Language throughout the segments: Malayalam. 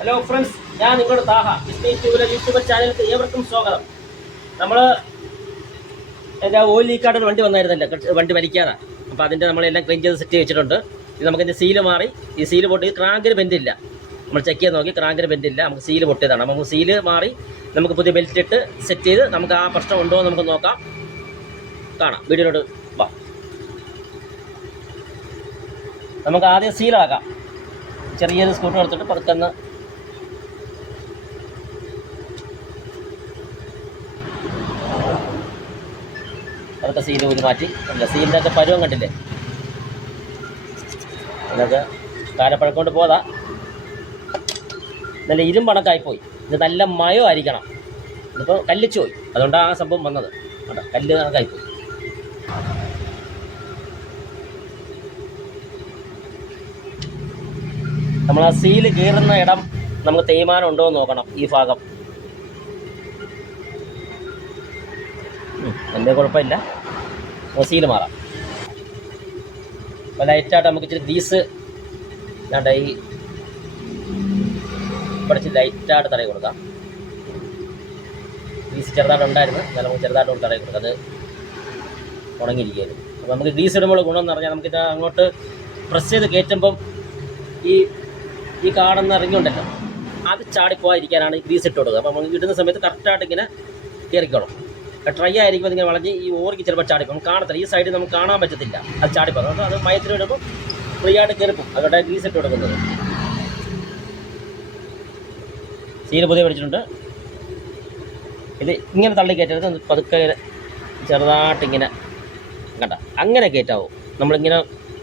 ഹലോ ഫ്രണ്ട്സ്, ഞാൻ നിങ്ങളുടെ താഹ യൂട്യൂബ് ചാനലിലേക്ക് ഏവർക്കും സ്വാഗതം. നമ്മൾ എൻ്റെ ഓയിൽ ലീക്കായിട്ട് ഒരു വണ്ടി വന്നായിരുന്നല്ലോ, വണ്ടി വലിക്കാതെ. അപ്പോൾ അതിൻ്റെ നമ്മളെല്ലാം ക്ലീൻ ചെയ്ത് സെറ്റ് വെച്ചിട്ടുണ്ട്. ഇത് നമുക്കിൻ്റെ സീല് മാറി, ഈ സീല് പൊട്ടി ക്രാങ്കിന് ബെൻഡില്ല. നമ്മൾ ചെക്ക് ചെയ്ത് നോക്കി, ക്രാങ്കിന് ബെൻഡില്ല, നമുക്ക് സീല് പൊട്ടിയതാണ്. അപ്പോൾ നമുക്ക് സീല് മാറി നമുക്ക് പുതിയ ബെൽറ്റ് ഇട്ട് സെറ്റ് ചെയ്ത് നമുക്ക് ആ പ്രശ്നം ഉണ്ടോ എന്ന് നമുക്ക് നോക്കാം. കാണാം, വീഡിയോയിലോട്ട് വാ. നമുക്ക് ആദ്യം സീലാക്കാം. ചെറിയൊരു സ്കൂട്ടർ എടുത്തിട്ട് പതുക്കെന്ന് അതൊക്കെ സീൽ ഊരി മാറ്റി. അല്ല, സീലിൻ്റെ ഒക്കെ പരുവം കണ്ടില്ലേ, അതൊക്കെ കാലപ്പഴക്കം കൊണ്ട് പോതാ. നല്ല ഇരുമ്പണക്കായിപ്പോയി. ഇത് നല്ല മയമായിരിക്കണം. ഇതിപ്പോൾ കല്ലിച്ചു പോയി, അതുകൊണ്ടാണ് ആ സംഭവം വന്നത്. കേട്ടോ, കല്ല് കണക്കായിപ്പോയി. നമ്മൾ ആ സീല് കീറുന്ന ഇടം നമുക്ക് തേയ്മാനം ഉണ്ടോ എന്ന് നോക്കണം. ഈ ഭാഗം എൻ്റെ കുഴപ്പമില്ല, സീല് മാറാം. അപ്പോൾ ലൈറ്റായിട്ട് നമുക്ക് ഇച്ചിരി ഗ്രീസ് വേണ്ട, ഈ പഠിച്ച് ലൈറ്റായിട്ട് തടയി കൊടുക്കാം. ഗ്രീസ് ചെറുതായിട്ട് ഉണ്ടായിരുന്നു, എന്നാലും നമുക്ക് ചെറുതായിട്ട് തടയി കൊടുക്കാം. അത് ഉണങ്ങിയിരിക്കുകയായിരുന്നു. അപ്പോൾ നമുക്ക് ഗ്രീസ് ഇടുമ്പോൾ ഗുണം എന്ന് പറഞ്ഞാൽ നമുക്കിത് അങ്ങോട്ട് പ്രസ് ചെയ്ത് കയറ്റുമ്പം ഈ കാണുന്ന ഇറങ്ങിയുണ്ടല്ലോ, അത് ചാടിപ്പോയിരിക്കാനാണ് ഗ്രീസ് ഇട്ട് കൊടുക്കുക. അപ്പോൾ നമുക്ക് ഇടുന്ന സമയത്ത് കറക്റ്റായിട്ട് ഇങ്ങനെ കയറിക്കോളും. ട്രൈ ആയിരിക്കും അതിങ്ങനെ വളഞ്ഞ് ഈ ഓർക്ക് ചിലപ്പോൾ ചാടിപ്പോകും, കാണത്തില്ല. ഈ സൈഡിൽ നമുക്ക് കാണാൻ പറ്റത്തില്ല, അത് ചാടിപ്പോകും. അതുകൊണ്ട് അത് മയത്തിൽ ഇടുമ്പോൾ ഫ്രീ ആയിട്ട് കയറിപ്പോകും. അതുകൊണ്ട് ഗ്രീസ് ഇട്ട് കൊടുക്കുന്നത്. സീല് പുതിയ പിടിച്ചിട്ടുണ്ട്. ഇത് ഇങ്ങനെ തള്ളി കയറ്റരുത്, പതുക്കെ ചെറുതായിട്ടിങ്ങനെ കണ്ട അങ്ങനെ കയറ്റാവും. നമ്മളിങ്ങനെ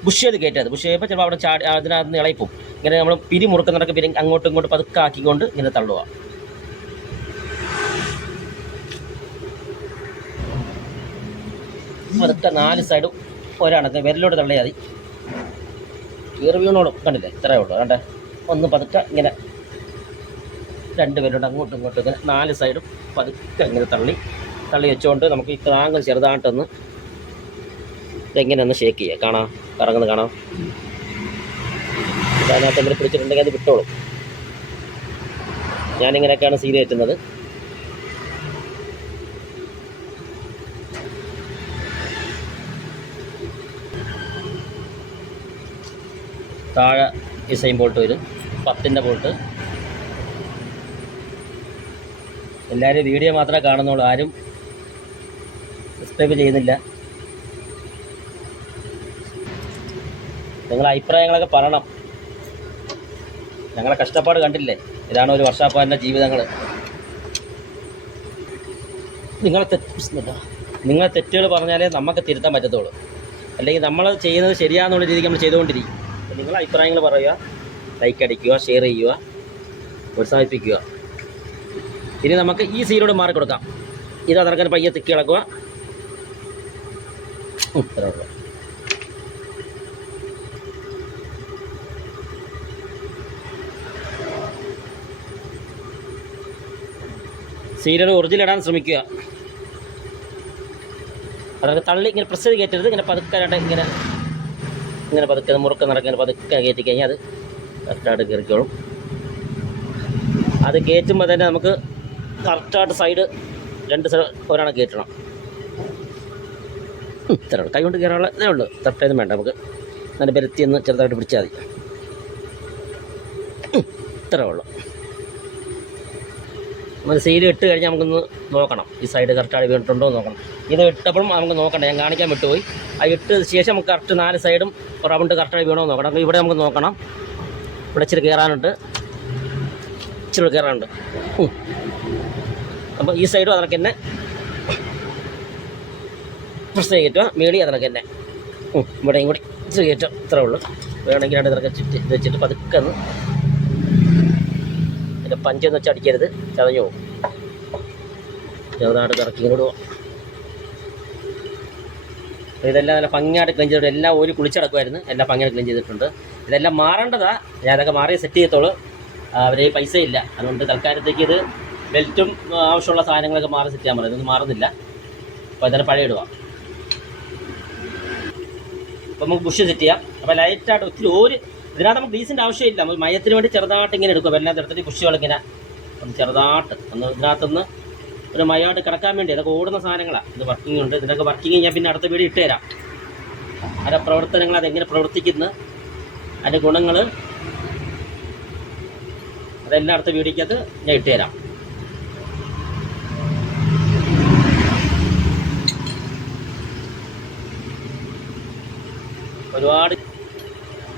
ബുഷ് ചെയ്ത് കയറ്റരുത്. ബുഷ് ചെയ്യുമ്പോൾ ചിലപ്പോൾ അവിടെ ചാടി അതിനകത്ത് നിന്ന് ഇളയിപ്പോവും. ഇങ്ങനെ നമ്മൾ പിരിമുറുക്കുന്നിടക്ക് അങ്ങോട്ടും ഇങ്ങോട്ടും പതുക്കെ ആക്കിക്കൊണ്ട് ഇങ്ങനെ തള്ളുക. പതുക്കെ 4 സൈഡും ഒരണക്ക് വിരലോട് തള്ളിയാൽ മതി. കീറി വീണോളും, കണ്ടില്ലേ, ഇത്രയേ ഉള്ളൂ. കണ്ടേ, ഒന്ന് പതുക്കെ ഇങ്ങനെ 2 വിരലോട് അങ്ങോട്ടും ഇങ്ങോട്ടും ഇങ്ങനെ 4 സൈഡും പതുക്കെ ഇങ്ങനെ തള്ളി വെച്ചുകൊണ്ട് നമുക്ക് ഈ ക്രാങ്ക് ചെറുതായിട്ടൊന്ന് ഇതെങ്ങനെ ഒന്ന് ഷേക്ക് ചെയ്യുക. കാണാം, കറങ്ങുന്നത് കാണാം. അതിനകത്ത് എങ്ങനെ പിടിച്ചിട്ടുണ്ടെങ്കിൽ അത് വിട്ടോളും. ഞാനിങ്ങനെയൊക്കെയാണ് സീൽ കയറ്റുന്നത്. താഴെ ഈ സെയിം ബോൾട്ട് വരും, 10ൻ്റെ ബോൾട്ട്. എല്ലാവരും വീഡിയോ മാത്രമേ കാണുന്നുള്ളൂ, ആരും സബ്സ്ക്രൈബ് ചെയ്യുന്നില്ല. നിങ്ങളുടെ അഭിപ്രായങ്ങളൊക്കെ പറയണം. ഞങ്ങളെ കഷ്ടപ്പാട് കണ്ടില്ലേ, ഇതാണ് ഒരു വർഷാപ്പാൻ്റെ ജീവിതങ്ങൾ. നിങ്ങളെ തെറ്റുകൾ പറഞ്ഞാലേ നമുക്ക് തിരുത്താൻ പറ്റത്തുള്ളൂ. അല്ലെങ്കിൽ നമ്മൾ ചെയ്യുന്നത് ശരിയാണെന്നുള്ള രീതിക്ക് നമ്മൾ ചെയ്തുകൊണ്ടിരിക്കും. നിങ്ങളുടെ അഭിപ്രായങ്ങൾ പറയുക, ലൈക്ക് അടിക്കുക, ഷെയർ ചെയ്യുക, പ്രോത്സാഹിപ്പിക്കുക. ഇനി നമുക്ക് ഈ സീലോട് മാറി കൊടുക്കാം. ഇത് അതിനൊക്കെ പയ്യെ തിക്കി ഇളക്കുക. ഇത്ര ഉള്ളൂ. സീരിയൽ ഒറിജിനൽ ഇടാൻ ശ്രമിക്കുക. അതൊക്കെ തള്ളി ഇങ്ങനെ പ്രസ് ചെയ്ത് കയറ്റരുത്. ഇങ്ങനെ പതുക്കായിട്ട് ഇങ്ങനെ പതുക്കെ മുറുക്കം നടക്കാൻ പതുക്കെ കയറ്റി കഴിഞ്ഞാൽ അത് കറക്റ്റായിട്ട് കയറിക്കോളും. അത് കയറ്റുമ്പോൾ തന്നെ നമുക്ക് കറക്റ്റായിട്ട് സൈഡ് 2 സൈഡ് ഒരാളെ കയറ്റണം. ഇത്ര കൈ കൊണ്ട് കയറാനുള്ള ഇതേ ഉള്ളൂ, തട്ടേന്നും വേണ്ട. നമുക്ക് അതിൻ്റെ ബെരത്തി ഒന്ന് ചെറുതായിട്ട് പിടിച്ചാൽ മതി. ഇത്രേ ഉള്ളൂ. നമ്മൾ സീൽ ഇട്ട് കഴിഞ്ഞാൽ നമുക്കൊന്ന് നോക്കണം, ഈ സൈഡ് കറക്റ്റായിട്ട് വീണിട്ടുണ്ടോ എന്ന് നോക്കണം. ഇത് ഇട്ടപ്പോഴും നമുക്ക് നോക്കണ്ട, ഞാൻ കാണിക്കാൻ വിട്ടുപോയി. അത് ഇട്ട് ശേഷം നമുക്ക് കറക്റ്റ് 4 സൈഡും റൗണ്ട് കറക്റ്റായിട്ട് വീണോ നോക്കണം. അപ്പോൾ ഇവിടെ നമുക്ക് നോക്കണം, ഇവിടെ ഇച്ചിരി കയറാനുണ്ട്. അപ്പോൾ ഈ സൈഡും അതിനൊക്കെ തന്നെ പ്രശ്നം കയറ്റുക, മേടി അതിനൊക്കെ തന്നെ ഇവിടെയും കൂടി ഇച്ചിരി കയറ്റുക. ഇത്രേ ഉള്ളൂ. വേണമെങ്കിൽ ഇതിനൊക്കെ ചുറ്റി വെച്ചിട്ട് പതുക്കെ ഒന്ന് അതിൻ്റെ പഞ്ചെന്ന് വെച്ച് അടിക്കരുത്, ചതഞ്ഞു പോകും. ചെറുതായിട്ട് ഇറക്കി ഇങ്ങോട്ട് പോവാം. ഇതെല്ലാം നല്ല ഭംഗിയായിട്ട് ക്ലീൻ ചെയ്തിട്ട് എല്ലാം ഒരു കുളിച്ചടക്കുമായിരുന്നു. എല്ലാം ഭംഗിയായിട്ട് ക്ലീൻ ചെയ്തിട്ടുണ്ട്. ഇതെല്ലാം മാറേണ്ടതാണ്. ഞാനതൊക്കെ മാറി സെറ്റ് ചെയ്യത്തുള്ളൂ. അവരെ പൈസ ഇല്ല, അതുകൊണ്ട് തൽക്കാലത്തേക്ക് ഇത് ബെൽറ്റും ആവശ്യമുള്ള സാധനങ്ങളൊക്കെ മാറി സെറ്റ് ചെയ്യാൻ പറയുന്നത്. ഇതൊന്നും മാറുന്നില്ല. അപ്പോൾ ഇതിനെ പഴയ ഇടുക. അപ്പോൾ നമുക്ക് ബുഷ് സെറ്റ് ചെയ്യാം. അപ്പോൾ ലൈറ്റായിട്ട് ഒത്തിരി ഇതിനകത്ത് നമുക്ക് ഗ്രീസിൻ്റെ ആവശ്യമില്ല. നമ്മൾ മയത്തിന് വേണ്ടി ചെറുതായിട്ട് ഇങ്ങനെ എടുക്കുക. എല്ലാം എടുത്തിട്ട് പുഷ്ടികൾ ഇങ്ങനെ ഒന്ന് ചെറുതായിട്ട് ഒന്ന് ഇതിനകത്തുനിന്ന് ഒരു മയമായിട്ട് കിടക്കാൻ വേണ്ടി. അതൊക്കെ ഓടുന്ന സാധനങ്ങളാണ്. ഇത് വർക്കിംഗ് ഉണ്ട്. ഇതിനൊക്കെ വർക്കിംഗ് ഞാൻ പിന്നെ അടുത്ത വീഡിയോ ഇട്ടുതരാം. അതിൻ്റെ പ്രവർത്തനങ്ങൾ, അതെങ്ങനെ പ്രവർത്തിക്കുന്നു, അതിൻ്റെ ഗുണങ്ങൾ, അതെല്ലാം അടുത്ത വീഡിയോക്കകത്ത് ഞാൻ ഇട്ടുതരാം.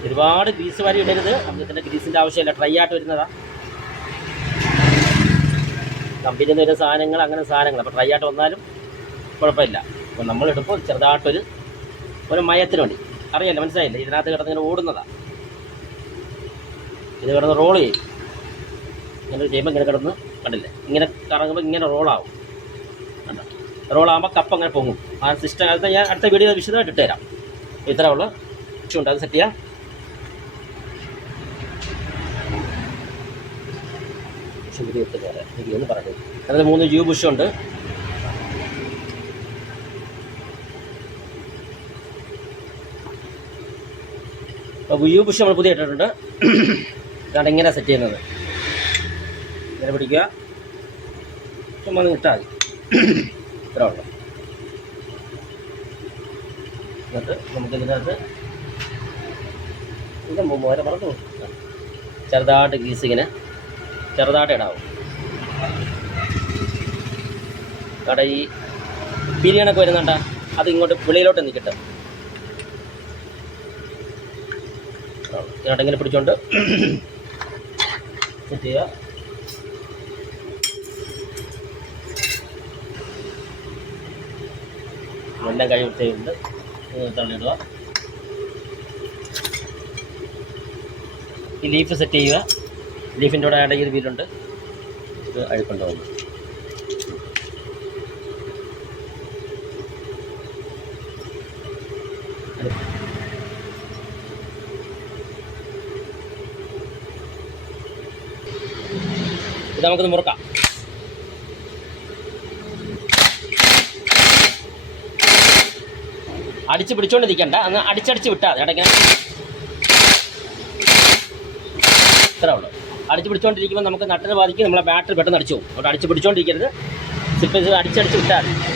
ഒരുപാട് ഗ്രീസ് വാരി ഇടരുത്. നമുക്ക് ഇതിൻ്റെ ഗ്രീസിൻ്റെ ആവശ്യമില്ല. ഡ്രൈ ആയിട്ട് വരുന്നതാണ്. കമ്പനിയിൽ നിന്ന് വരുന്ന സാധനങ്ങൾ അങ്ങനെ സാധനങ്ങൾ. അപ്പോൾ ഡ്രൈ ആയിട്ട് വന്നാലും കുഴപ്പമില്ല. അപ്പോൾ നമ്മളെടുപ്പോൾ ചെറുതായിട്ടൊരു മയത്തിന് വേണ്ടി. അറിയാമല്ലോ, മനസ്സിലായില്ലേ? ഇതിനകത്ത് കിടന്നിങ്ങനെ ഓടുന്നതാണ്. ഇത് കിടന്ന് റോൾ ചെയ്യും. ഇങ്ങനെ ചെയ്യുമ്പോൾ ഇങ്ങനെ കിടന്ന് കണ്ടില്ലേ, ഇങ്ങനെ കറങ്ങുമ്പോൾ ഇങ്ങനെ റോളാവും. കണ്ടോ? റോളാകുമ്പോൾ കപ്പ് അങ്ങനെ പൊങ്ങും. ആ സിസ്റ്റം അത് ഞാൻ അടുത്ത വീഡിയോ വിശദമായിട്ട് ഇട്ടുതരാം. ഇത്ര ഉള്ള ഉണ്ട്. അത് സെറ്റ് ചെയ്യാം. ഒന്ന് പറഞ്ഞു. അതിൽ 3 യു ബുഷുണ്ട്. അപ്പോൾ യു ബുഷ് നമ്മൾ പുതിയ ഇട്ടിട്ടുണ്ട്. ഇതാണ് ഇങ്ങനെ സെറ്റ് ചെയ്യുന്നത്. ഇങ്ങനെ പിടിക്കുക, ചുമ്മാ ഇട്ടാൽ മതി. ഇത്ര ഉള്ളു. എന്നിട്ട് നമുക്കിതിനകത്ത് ഇത് വരെ മറന്നു ചെറുതായിട്ട് ഗ്രീസ് ഇങ്ങനെ ചെറുതായിട്ട് ഇടാവും. അവിടെ ഈ പിരിയണൊക്കെ വരുന്നുണ്ട, അത് ഇങ്ങോട്ട് വെളിയിലോട്ട് നിൽക്കട്ടെ. ഇങ്ങോട്ട് ഇങ്ങനെ പിടിച്ചോണ്ട് സെറ്റ് ചെയ്യുക. എല്ലാം കഴിവുണ്ട്. തള്ളിയിടുക. ഈ ലീഫ് സെറ്റ് ചെയ്യുക. ലീഫിൻ്റെ കൂടെ ആഡ് ചെയ്ത് വീലുണ്ട്. ഇത് അഴുക്കുണ്ടാവുന്നു. ഇത് നമുക്കൊന്ന് മുറുക്കാം. അടിച്ച് പിടിച്ചോണ്ട് നിൽക്കണ്ട, അന്ന് അടിച്ചടിച്ച് വിട്ടാൽ മതി. ഇടയ്ക്ക് ഇത്ര ഉള്ളു. അടിച്ച് പിടിച്ചോണ്ടിരിക്കുമ്പോൾ നമുക്ക് നട്ടിന് ബാധിക്കും. നമ്മളെ ബാറ്ററി പെട്ടെന്ന് അടിച്ചു പോകും. അവിടെ അടിച്ച് പിടിച്ചോണ്ടിരിക്കരുത്. സിപ്പ് അടിച്ചടിച്ച് വിട്ടാൽ മതി.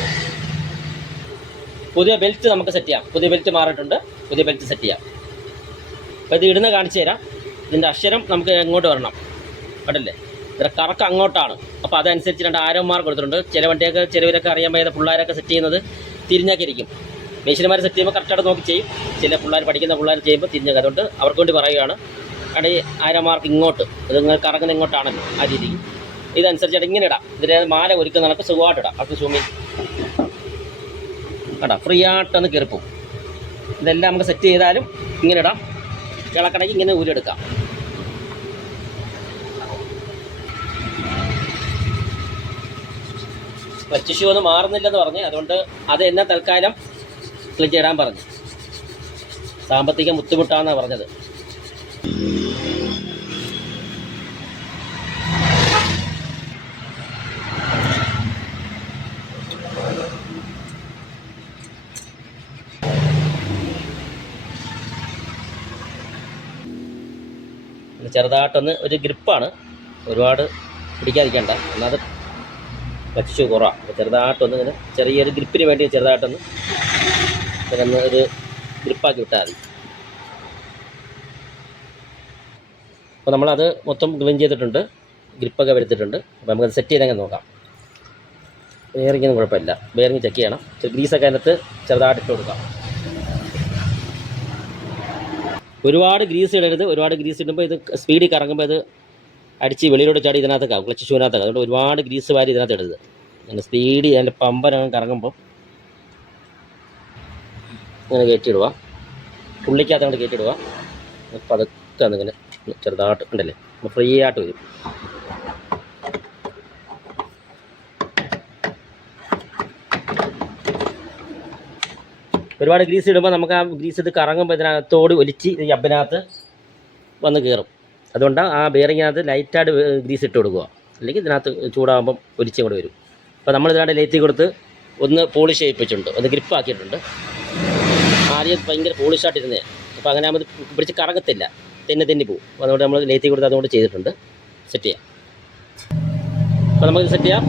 പുതിയ ബെൽറ്റ് നമുക്ക് സെറ്റ് ചെയ്യാം. പുതിയ ബെൽറ്റ് മാറിയിട്ടുണ്ട്. പുതിയ ബെൽറ്റ് സെറ്റ് ചെയ്യാം. അപ്പോൾ ഇത് ഇടുന്ന കാണിച്ചു തരാം. ഇതിൻ്റെ അക്ഷരം നമുക്ക് എങ്ങോട്ട് വരണം, കണ്ടല്ലേ? ഇതിൻ്റെ കറക്കം അങ്ങോട്ടാണ്. അപ്പോൾ അതനുസരിച്ച് 2 ആരോ മാർക്ക് കൊടുത്തിട്ടുണ്ട്. ചില വണ്ടിയൊക്കെ ചിലവരൊക്കെ അറിയാൻ പറ്റാത്ത പിള്ളേരൊക്കെ സെറ്റ് ചെയ്യുന്നത് തിരിഞ്ഞാക്കി ഇരിക്കും. മെഷീന്മാർ സെറ്റ് ചെയ്യുമ്പോൾ കറക്റ്റായിട്ട് നോക്കി ചെയ്യും. ചില പിള്ളേർ പഠിക്കുന്ന പിള്ളേർ ചെയ്യുമ്പോൾ തിരിഞ്ഞാക്കി. അതുകൊണ്ട് അവർക്ക് വേണ്ടി പറയുകയാണ്. അവിടെ ഈ ആരോ മാർക്ക് ഇങ്ങോട്ട്, ഇത് ഇങ്ങനെ കറങ്ങുന്ന ഇങ്ങോട്ടാണല്ലോ ആ രീതിക്ക്. ഇതനുസരിച്ചായിട്ട് ഇങ്ങനെ ഇടാം. ഇതിൻ്റെ മാല ഒരുക്കുന്ന നമുക്ക് സുഖമായിട്ട് ഇടാം. അവർക്ക് സൂമി കേട്ടോ, ഫ്രീ ആയിട്ടൊന്ന് കയറിപ്പോവും. ഇതെല്ലാം നമുക്ക് സെറ്റ് ചെയ്താലും ഇങ്ങനെ ഇടാം. ഇളക്കണമെങ്കിൽ ഇങ്ങനെ ഊരെടുക്കാം. ക്ലച്ച് ഷൂ ഒന്നും മാറുന്നില്ലെന്ന് പറഞ്ഞ്, അതുകൊണ്ട് അത് എന്നെ തൽക്കാലം ക്ലിച്ച് ഇടാൻ പറഞ്ഞു. സാമ്പത്തിക ബുദ്ധിമുട്ടാണെന്നാണ് പറഞ്ഞത്. ചെറുതായിട്ടൊന്ന് ഒരു ഗ്രിപ്പാണ്, ഒരുപാട് പിടിക്കാതിരിക്കണ്ട. എന്നാൽ ക്ലച്ച് ഷൂ കുറവാണ്. അപ്പോൾ ചെറുതായിട്ടൊന്ന് ഇങ്ങനെ ചെറിയൊരു ഗ്രിപ്പിന് വേണ്ടി ചെറുതായിട്ടൊന്ന് ഇങ്ങനെ ഒരു ഗ്രിപ്പാക്കി വിട്ടാൽ മതി. അപ്പോൾ നമ്മളത് മൊത്തം ക്ലീൻ ചെയ്തിട്ടുണ്ട്, ഗ്രിപ്പൊക്കെ വരുത്തിയിട്ടുണ്ട്. അപ്പോൾ നമുക്കത് സെറ്റ് ചെയ്തെങ്ങനെ നോക്കാം. ബെയറിങ്ങൊന്നും കുഴപ്പമില്ല. ബെയറിങ് ചെക്ക് ചെയ്യണം. ഗ്രീസൊക്കെ അതിനകത്ത് ചെറുതായിട്ട് ഇട്ട് കൊടുക്കാം. ഒരുപാട് ഗ്രീസ് ഇടരുത്. ഒരുപാട് ഗ്രീസ് ഇടുമ്പോൾ ഇത് സ്പീഡിൽ കറങ്ങുമ്പോൾ ഇത് അടിച്ച് വെളിയിലോട്ട് ചാടി ഇതിനകത്തേക്കാവും, ക്ലച്ച് ഷൂവിനകത്തേക്ക്. അതുകൊണ്ട് ഒരുപാട് ഗ്രീസ് വാരി ഇതിനകത്ത് ഇടരുത്. അങ്ങനെ സ്പീഡിൽ അതിൻ്റെ പമ്പരങ്ങ് കറങ്ങുമ്പോൾ ഇങ്ങനെ കയറ്റിയിടുക. പുള്ളിക്കകത്ത് അങ്ങോട്ട് കയറ്റിയിടുക. അപ്പോൾ അതൊക്കെ അതിങ്ങനെ ചെറുതായിട്ട് ഉണ്ടല്ലേ, ഫ്രീ ആയിട്ട് വരും. ഒരുപാട് ഗ്രീസ് ഇടുമ്പോൾ നമുക്ക് ആ ഗ്രീസ് ഇത് കറങ്ങുമ്പോൾ ഇതിനകത്തോട് ഒലിച്ച് ഈ അബിനകത്ത് വന്ന് കയറും. അതുകൊണ്ടാണ് ആ ബെയറിങ്ങിനകത്ത് ലൈറ്റായിട്ട് ഗ്രീസ് ഇട്ട് കൊടുക്കുക. അല്ലെങ്കിൽ ഇതിനകത്ത് ചൂടാകുമ്പം ഒലിച്ചും കൂടെ വരും. അപ്പോൾ നമ്മൾ ഇതിനകത്ത് ലേത്തി കൊടുത്ത് ഒന്ന് പോളിഷ് ചെയ്യിപ്പിച്ചിട്ടുണ്ട്, ഒന്ന് ഗ്രിപ്പാക്കിയിട്ടുണ്ട്. ആദ്യം ഭയങ്കര പോളിഷായിട്ടിരുന്നേ. അപ്പോൾ അങ്ങനെ ആകുമ്പോൾ പിടിച്ച് കറങ്ങത്തില്ല. തെന്നി പോകും. അതുകൊണ്ട് നമ്മൾ ലേത്തി കൊടുത്ത് അതുകൊണ്ട് ചെയ്തിട്ടുണ്ട്. സെറ്റ് ചെയ്യാം. അപ്പോൾ നമുക്ക് സെറ്റ് ചെയ്യാം.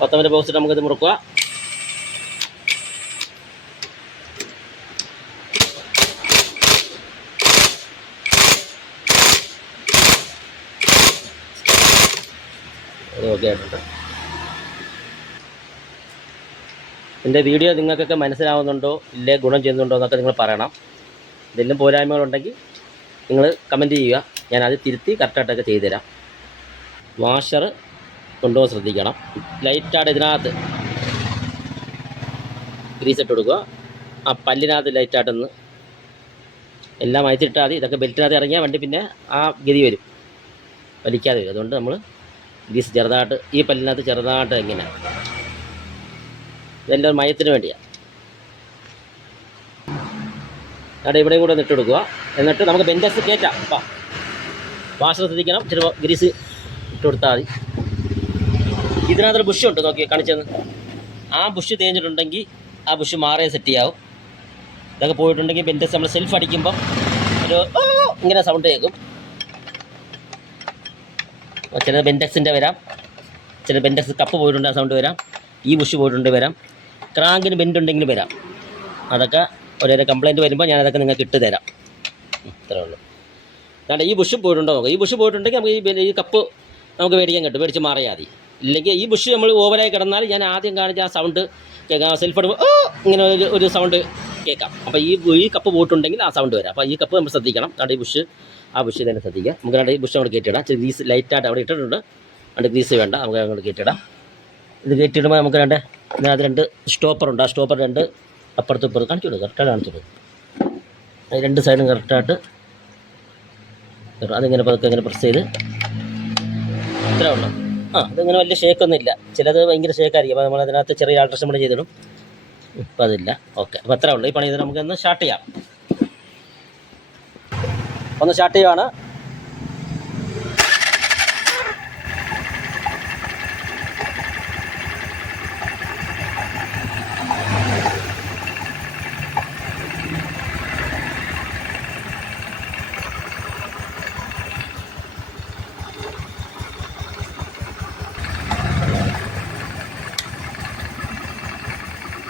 കൊത്തമ്പരി ബോക്സിട്ട് നമുക്കിത് മുറുക്കുക. ഓക്കെ ആയിട്ടുണ്ട്. എൻ്റെ വീഡിയോ നിങ്ങൾക്കൊക്കെ മനസ്സിലാവുന്നുണ്ടോ ഇല്ലേ, ഗുണം ചെയ്യുന്നുണ്ടോ എന്നൊക്കെ നിങ്ങൾ പറയണം. എന്തെങ്കിലും പോരായ്മകളുണ്ടെങ്കിൽ നിങ്ങൾ കമൻറ്റ് ചെയ്യുക. ഞാനത് തിരുത്തി കറക്റ്റായിട്ടൊക്കെ ചെയ്തുതരാം. വാഷർ കൊണ്ടുപോകാൻ ശ്രദ്ധിക്കണം. ലൈറ്റായിട്ട് ഇതിനകത്ത് ഗ്രീസ് ഇട്ട് കൊടുക്കുക. ആ പല്ലിനകത്ത് ലൈറ്റായിട്ടൊന്ന് എല്ലാം അയച്ചിട്ടാൽ മതി. ഇതൊക്കെ ബെൽറ്റിനകത്ത് ഇറങ്ങിയാൽ വണ്ടി പിന്നെ ആ ഗതി വരും, വലിക്കാതെ വരും. അതുകൊണ്ട് നമ്മൾ ഗ്രീസ് ചെറുതായിട്ട് ഈ പല്ലിനകത്ത് ചെറുതായിട്ട് ഇങ്ങനെ, ഇതെല്ലാം മയത്തിന് വേണ്ടിയാണ്. അവിടെ ഇവിടെയും കൂടെ ഒന്ന് ഇട്ട് കൊടുക്കുക. എന്നിട്ട് നമുക്ക് ബെൻഡക്സ് കയറ്റാം. അപ്പം വാഷർ ശ്രദ്ധിക്കണം. ചില ഗ്രീസ് ഇട്ട് കൊടുത്താൽ മതി. ഇതിനകത്തൊരു ബുഷ് ഉണ്ട്, നോക്കി കാണിച്ചെന്ന്. ആ ബുഷ് തേഞ്ഞിട്ടുണ്ടെങ്കിൽ ആ ബുഷ് മാറിയ സെറ്റ് ചെയ്യാവും. ഇതൊക്കെ പോയിട്ടുണ്ടെങ്കിൽ ബെൻഡക്സ് നമ്മൾ സെൽഫ് അടിക്കുമ്പം ഒരു ഇങ്ങനെ സൗണ്ട് കേൾക്കും. ചില ബെൻഡക്സിൻ്റെ വരാം, ചില ബെൻഡക്സ് കപ്പ് പോയിട്ടുണ്ട് ആ സൗണ്ട് വരാം. ഈ ബുഷ് പോയിട്ടുണ്ട് വരാം. ക്രാങ്കിന് ബെൻഡ് ഉണ്ടെങ്കിലും വരാം. അതൊക്കെ ഓരോരോ കംപ്ലയിൻറ്റ് വരുമ്പോൾ ഞാനതൊക്കെ നിങ്ങൾക്ക് ഇട്ട് തരാം. ഇത്രേ ഉള്ളൂ. അതാണ്ട് ഈ ബുഷും പോയിട്ടുണ്ടോ നോക്കാം. ഈ ബുഷ് പോയിട്ടുണ്ടെങ്കിൽ നമുക്ക് ഈ കപ്പ് നമുക്ക് മേടിക്കാൻ കിട്ടും, മേടിച്ച് മാറിയാൽ മതി. ഇല്ലെങ്കിൽ ഈ ബുഷ് നമ്മൾ ഓവറായി കിടന്നാൽ ഞാൻ ആദ്യം കാണിച്ച ആ സൗണ്ട് കേൾക്കാം. സെൽഫ് ഇടുമ്പോൾ ഇങ്ങനെ ഒരു സൗണ്ട് കേൾക്കാം. അപ്പോൾ ഈ കപ്പ് പോയിട്ടുണ്ടെങ്കിൽ ആ സൗണ്ട് വരാം. അപ്പോൾ ഈ കപ്പ് നമ്മൾ ശ്രദ്ധിക്കണം. അതുകൊണ്ട് ഈ ബുഷ്, ആ ബുഷ് തന്നെ ശ്രദ്ധിക്കുക. നമുക്ക് രണ്ട് ഈ ബുഷ് അങ്ങോട്ട് കയറ്റിയിടാം. ഗ്രീസ് ലൈറ്റായിട്ട് അവിടെ ഇട്ടിട്ടുണ്ട്. അതുകൊണ്ട് ഗ്രീസ് വേണ്ട, നമുക്ക് അങ്ങോട്ട് കയറ്റിയിടാം. ഇത് കയറ്റിയിടുമ്പോൾ നമുക്ക് ഇതിനകത്ത് രണ്ട് സ്റ്റോപ്പറുണ്ട്. ആ സ്റ്റോപ്പർ രണ്ട് അപ്പുറത്തും ഇപ്പുറത്ത് കാണിച്ചു കൊടുക്കും. കറക്റ്റായിട്ട് കാണിച്ചു കൊടുക്കും. രണ്ട് സൈഡും കറക്റ്റായിട്ട് അതിങ്ങനെ പതുക്കെ ഇങ്ങനെ പ്രസ് ചെയ്ത് ഇത്രേ ഉള്ളൂ. അതിങ്ങനെ വലിയ ഷേക്കൊന്നും ഇല്ല. ചിലത് ഭയങ്കര ഷേക്കായിരിക്കും. അപ്പോൾ നമ്മളതിനകത്ത് ചെറിയ ആൾട്രേഷൻ കൂടെ ചെയ്തിടും. ഇപ്പം അതില്ല. ഓക്കെ, അപ്പോൾ അത്രേ ഉള്ളൂ. ഈ പണി ചെയ്ത് നമുക്കൊന്ന് സ്റ്റാർട്ട് ചെയ്യാം. ഒന്ന് സ്റ്റാർട്ട് ചെയ്യുവാണ്.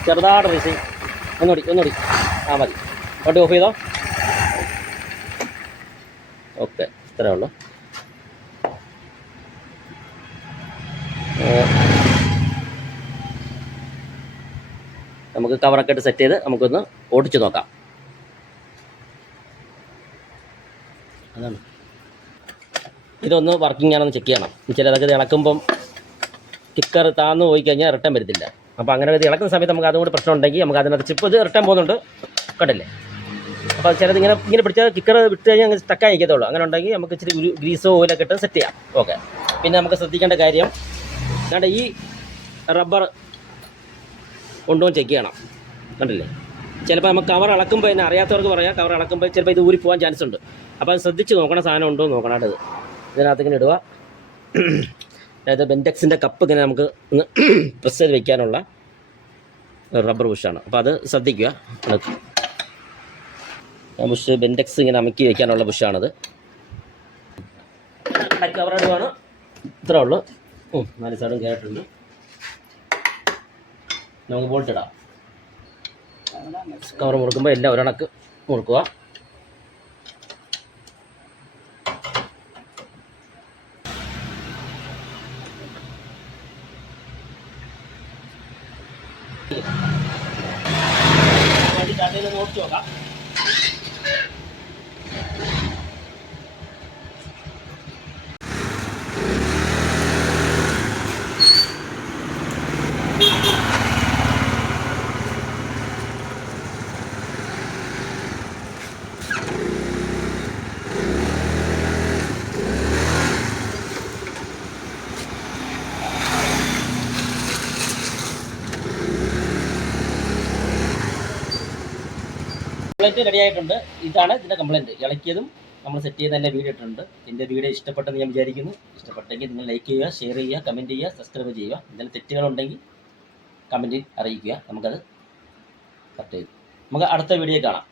ചെറുതായിട്ട് റീസിങ് ഒന്നുകൂടി മതി. വണ്ടി ഓഫ് ചെയ്തോ. ഓക്കെ, ഇത്രേ ഉള്ളൂ. നമുക്ക് കവറൊക്കെ ഇട്ട് സെറ്റ് ചെയ്ത് നമുക്കൊന്ന് ഓടിച്ച് നോക്കാം. അതാണ് ഇതൊന്ന് വർക്കിംഗ് ആണെന്ന് ചെക്ക് ചെയ്യണം. ചിലതൊക്കെ ഇത് ഇളക്കുമ്പം കിക്കർ താന്നു പോയി കഴിഞ്ഞാൽ റിട്ടേൺ വരത്തില്ല. അപ്പോൾ അങ്ങനെ ഇത് ഇളക്കുന്ന സമയത്ത് നമുക്ക് അതുകൊണ്ട് പ്രശ്നം ഉണ്ടെങ്കിൽ നമുക്ക് അതിനകത്ത് ചിപ്പ് ഇത് റിട്ടേൺ പോകുന്നുണ്ട്, കണ്ടില്ലേ. അപ്പോൾ ചിലത് ഇങ്ങനെ പിടിച്ചാൽ കിക്കർ വിട്ട് കഴിഞ്ഞാൽ അങ്ങനെ സ്റ്റക്കായി നിൽക്കത്തുള്ളൂ. അങ്ങനെ ഉണ്ടെങ്കിൽ നമുക്ക് ഇച്ചിരി ഗ്രീസോ ഓയിലൊക്കെ ഇട്ട് സെറ്റ് ചെയ്യാം. ഓക്കെ, പിന്നെ നമുക്ക് ശ്രദ്ധിക്കേണ്ട കാര്യം കണ്ട ഈ റബ്ബർ കൊണ്ടുപോയി ചെക്ക് ചെയ്യണം, കണ്ടില്ലേ. ചിലപ്പോൾ നമുക്ക് കവർ ഇളക്കുമ്പോൾ തന്നെ അറിയാത്തവർക്ക് പറയാം, കവർ ഇളക്കുമ്പോൾ ചിലപ്പോൾ ഇത് ഊരി പോകാൻ ചാൻസ് ഉണ്ട്. അപ്പോൾ അത് ശ്രദ്ധിച്ച് നോക്കണ സാധനം ഉണ്ടോ എന്ന് നോക്കണം. ഇത് ഇതിനകത്ത് ഇങ്ങനെ ഇടുക. അതായത് ബെൻഡക്സിൻ്റെ കപ്പ് ഇങ്ങനെ നമുക്ക് ഒന്ന് പ്രസ് ചെയ്ത് വയ്ക്കാനുള്ള റബ്ബർ ബുഷാണ്. അപ്പോൾ അത് ശ്രദ്ധിക്കുക. ബുഷ് ബെൻഡക്സ് ഇങ്ങനെ അമക്കി വയ്ക്കാനുള്ള ബുഷാണത്. കവർ ഇടുവാണ്. ഇത്രേ ഉള്ളൂ. 4 സൈഡും കയറിയിട്ടുണ്ട്. നമുക്ക് ബോൾട്ട് ഇടാം. കവർ മുറുക്കുമ്പോൾ എല്ലാം ഒരണക്ക് മുറുക്കുക. ഓടിച്ചു നോക്കാം. കംപ്ലൈൻറ്റ് റെഡി ആയിട്ടുണ്ട്. ഇതാണ് ഇതിൻ്റെ കംപ്ലൈൻറ്റ്. ഇളക്കിയതും നമ്മൾ സെറ്റ് ചെയ്ത് തന്നെ വീഡിയോ ഇട്ടിട്ടുണ്ട്. എൻ്റെ വീഡിയോ ഇഷ്ടപ്പെട്ടെന്ന് ഞാൻ വിചാരിക്കുന്നു. ഇഷ്ടപ്പെട്ടെങ്കിൽ നിങ്ങൾ ലൈക്ക് ചെയ്യുക, ഷെയർ ചെയ്യുക, കമൻറ്റ് ചെയ്യുക, സബ്സ്ക്രൈബ് ചെയ്യുക. എന്തെങ്കിലും തെറ്റുകളുണ്ടെങ്കിൽ കമൻറ്റിൽ അറിയിക്കുക. നമുക്കത് കട്ട് ചെയ്യും. നമുക്ക് അടുത്ത വീഡിയോ കാണാം.